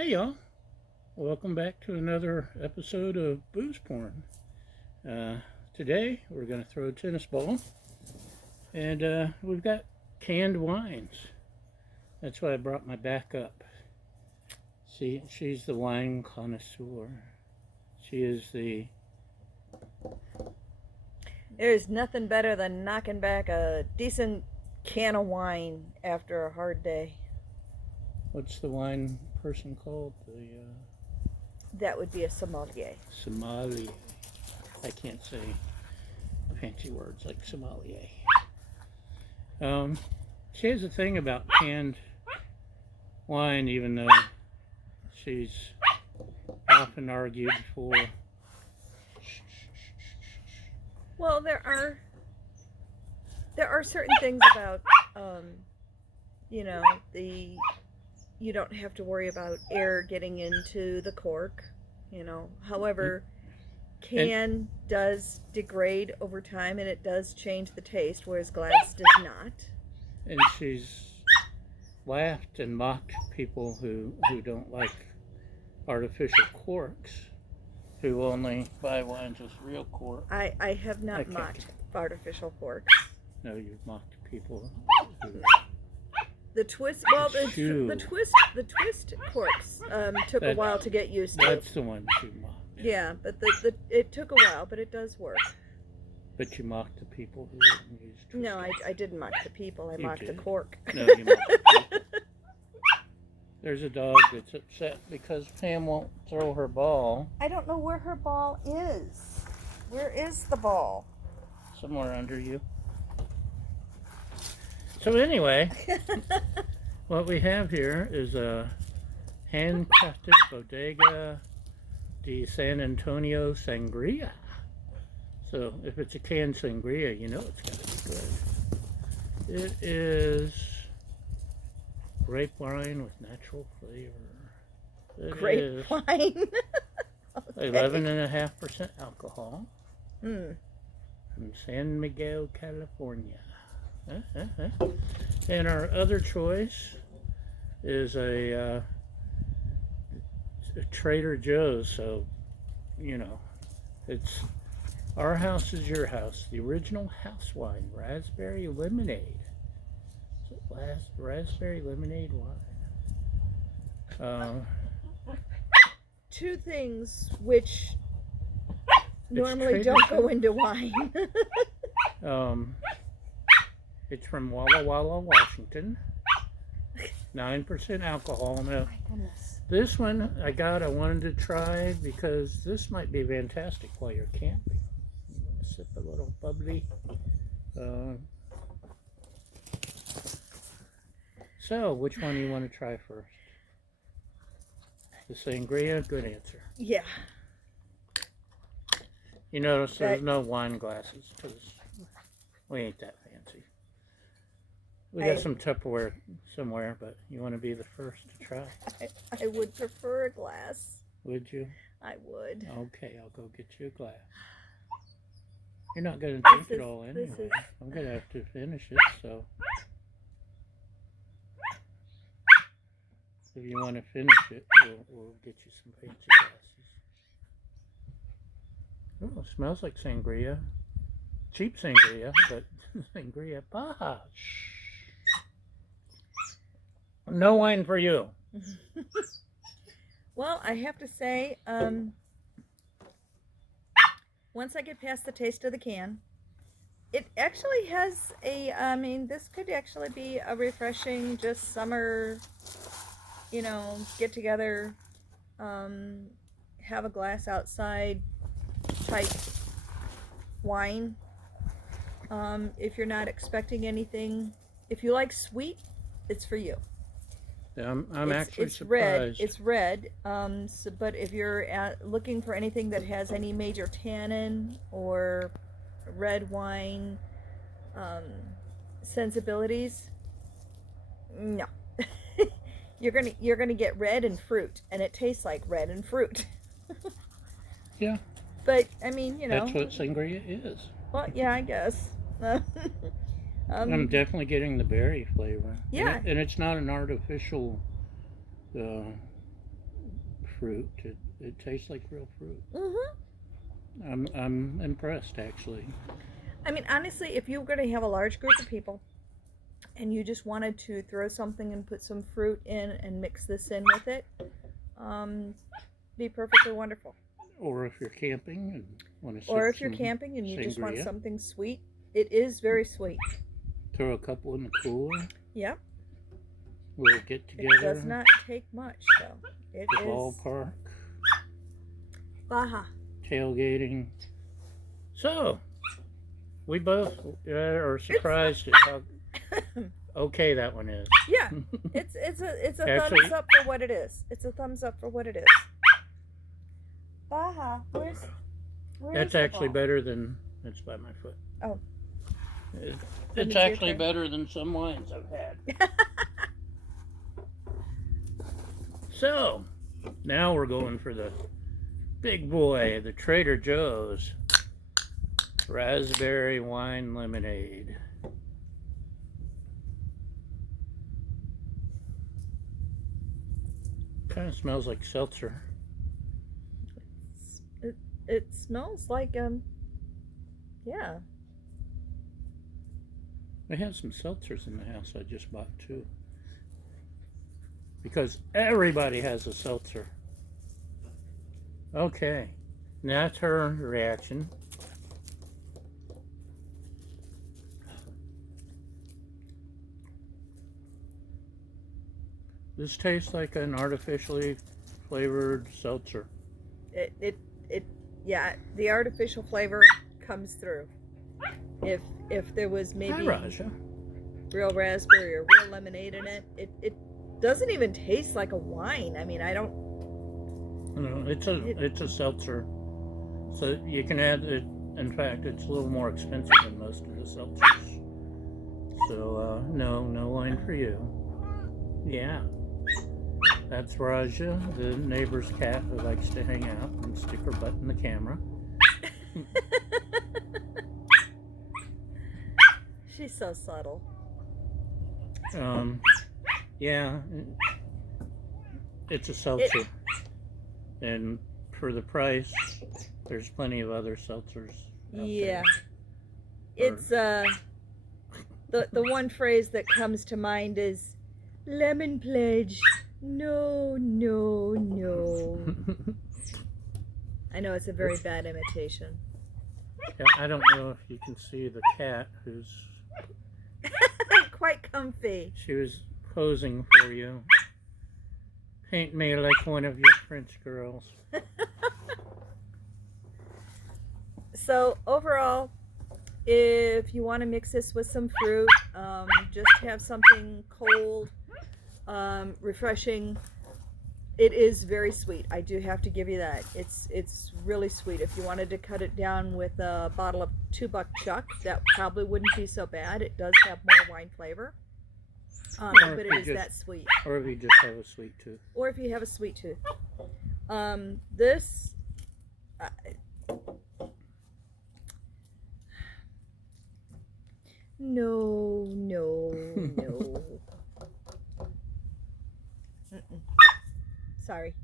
Hey y'all, welcome back to another episode of Booze Porn. Today we're going to throw a tennis ball, and we've got canned wines. That's why I brought my backup. See, she's the wine connoisseur. She is the... There's nothing better than knocking back a decent can of wine after a hard day. What's the wine person called? That would be a sommelier. Sommelier. I can't say fancy words like sommelier. She has a thing about canned wine, even though she's often argued for... Well, there are certain things about, you don't have to worry about air getting into the cork, However, can does degrade over time and it does change the taste, whereas glass does not. And she's laughed and mocked people who don't like artificial corks, who only buy wines with real cork. I have not mocked artificial corks. No, you've mocked people who... The twist, the twist corks took a while to get used to. That's the one you mocked. Yeah, but it took a while, but it does work. But you mocked the people who used twist. No, I didn't mock the people. I mocked the cork. No, you mocked the people. There's a dog that's upset because Pam won't throw her ball. I don't know where her ball is. Where is the ball? Somewhere under you. So anyway, what we have here is a handcrafted Bodega San Antonio Sangria. So if it's a canned sangria, you know it's got to be good. It is grape wine with natural flavor. Grape wine? Okay. 11.5% alcohol. From San Miguel, California. And our other choice is a Trader Joe's. So, it's our house is your house. The original house wine, raspberry lemonade. Raspberry lemonade wine. Two things which normally don't go into wine. It's from Walla Walla, Washington. 9% alcohol. Now, this one I wanted to try because this might be fantastic while you're camping. You want to sip a little bubbly. So, which one do you want to try first? The sangria? Good answer. Yeah. You notice there's no wine glasses because we ain't that fancy. We got some Tupperware somewhere, but you want to be the first to try. I would prefer a glass. Would you? I would. Okay, I'll go get you a glass. You're not going to drink it all anyway. I'm going to have to finish it, so. If you want to finish it, we'll get you some fancy glasses. Oh, it smells like sangria. Cheap sangria, but sangria. Baja. No wine for you. Well, I have to say, once I get past the taste of the can, it actually has this could actually be a refreshing, just summer, get together, have a glass outside type wine. If you're not expecting anything, if you like sweet, it's for you. I'm actually surprised. It's red. But if you're looking for anything that has any major tannin or red wine sensibilities, no. you're gonna get red and fruit, and it tastes like red and fruit. Yeah. But that's what sangria is. Well, yeah, I guess. I'm definitely getting the berry flavor. Yeah. And it's not an artificial fruit. It tastes like real fruit. Mm-hmm. I'm impressed, actually. I mean, honestly, if you were going to have a large group of people and you just wanted to throw something and put some fruit in and mix this in with it, be perfectly wonderful. Or if you're camping and want to sip Or if you're some camping and you just want sangria, something sweet, it is very sweet. throw a couple in the cooler. Yep. We'll get It together. does not take much, though. It The is ballpark, Baja. tailgating. So, we both are surprised at how okay that one is. Yeah, it's a Actually- thumbs up for what it is. It's a thumbs up for what it is. Baja, where's That's the actually ball? better than, that's by my foot. Oh. It's it's your actually turn. better than some wines I've had. So, now we're going for the big boy, the Trader Joe's Raspberry Wine Lemonade. Kind of smells like seltzer. It smells like yeah. I have some seltzers in the house I just bought too. Because everybody has a seltzer. Okay, now that's her reaction. This tastes like an artificially flavored seltzer. Yeah, the artificial flavor comes through. If there was Hi, maybe Raja. real raspberry or real lemonade in it, it doesn't even taste like a wine. I mean, I don't. No, it's a seltzer. So you can add it. In fact, it's a little more expensive than most of the seltzers. So no wine for you. Yeah, that's Raja, the neighbor's cat who likes to hang out and stick her butt in the camera. She's so subtle. Yeah, it's a seltzer, and for the price, there's plenty of other seltzers. Yeah, there. it's the one phrase that comes to mind is lemon pledge. No. I know it's a very bad imitation. Yeah, I don't know if you can see the cat who's Quite comfy. she was posing for you. Paint me like one of your French girls. So overall, if you want to mix this with some fruit, just have something cold, refreshing. It is very sweet. I do have to give you that. It's really sweet. If you wanted to cut it down with a bottle of $2 Chuck, that probably wouldn't be so bad. It does have more wine flavor, but it is that sweet. Or if you just have a sweet tooth. Or if you have a sweet tooth. This. No. Mm-mm. Sorry.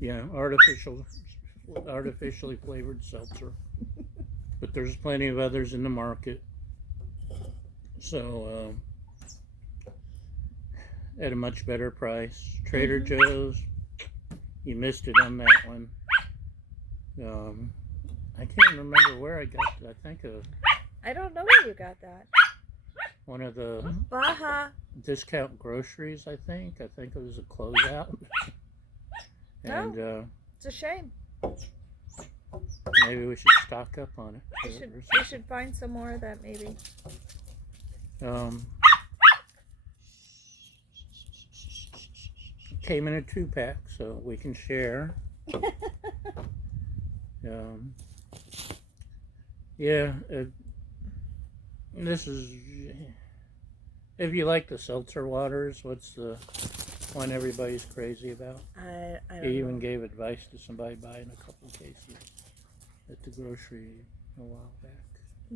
Yeah, artificially flavored seltzer. But there's plenty of others in the market. So, at a much better price. Trader Joe's, you missed it on that one. I can't remember where I got it. I think I don't know where you got that. one of the Baja. discount groceries, I think. I think it was a closeout. And It's a shame. maybe we should stock up on it. We should find some more of that maybe. Came in a 2-pack, so we can share. Yeah, this is, if you like the seltzer waters, what's the one everybody's crazy about? I don't He even know. gave advice to somebody buying a couple cases at the grocery a while back.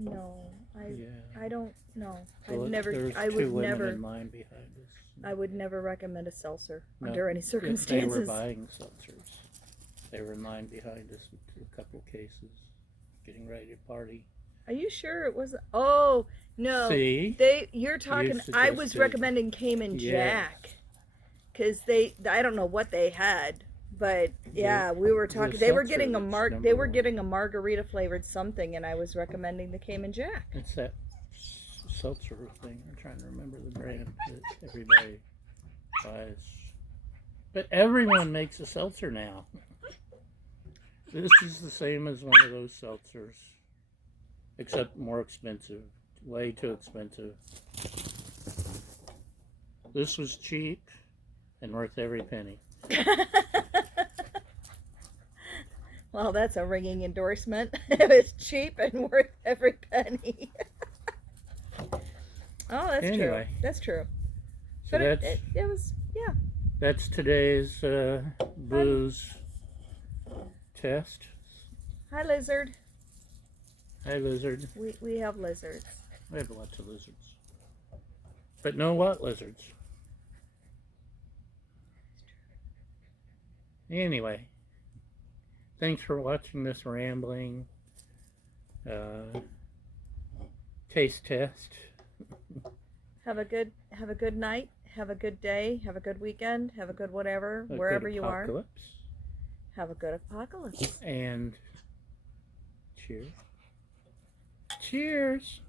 No, Yeah. I don't know. Well, I've there's two women in mind behind us. I would never recommend a seltzer No, under any They were circumstances. buying seltzers. They were in line behind us with a couple cases, getting ready to party. Are you sure it wasn't? Oh no, See? you're talking. You I was suggested- recommending Cayman Yes. Jack, because I don't know what they had, but yeah, we were talking. the They were seltzer getting a that's they were number getting a margarita flavored something, and I was recommending the Cayman Jack. It's that seltzer thing. I'm trying to remember the brand that everybody buys. But everyone makes a seltzer now. This is the same as one of those seltzers, except more expensive. Way too expensive. This was cheap and worth every penny. Well, that's a ringing endorsement. It was cheap and worth every penny. Oh, that's Anyway. true. That's true. So But it was, yeah. that's today's booze test. Hi, lizard. Hi, lizard. We have lizards. We have lots of lizards. But know what lizards? Anyway, thanks for watching this rambling taste test. Have a good night. Have a good day. Have a good weekend. Have a good whatever, wherever you are. Apocalypse. Have a good apocalypse. And cheers. Cheers.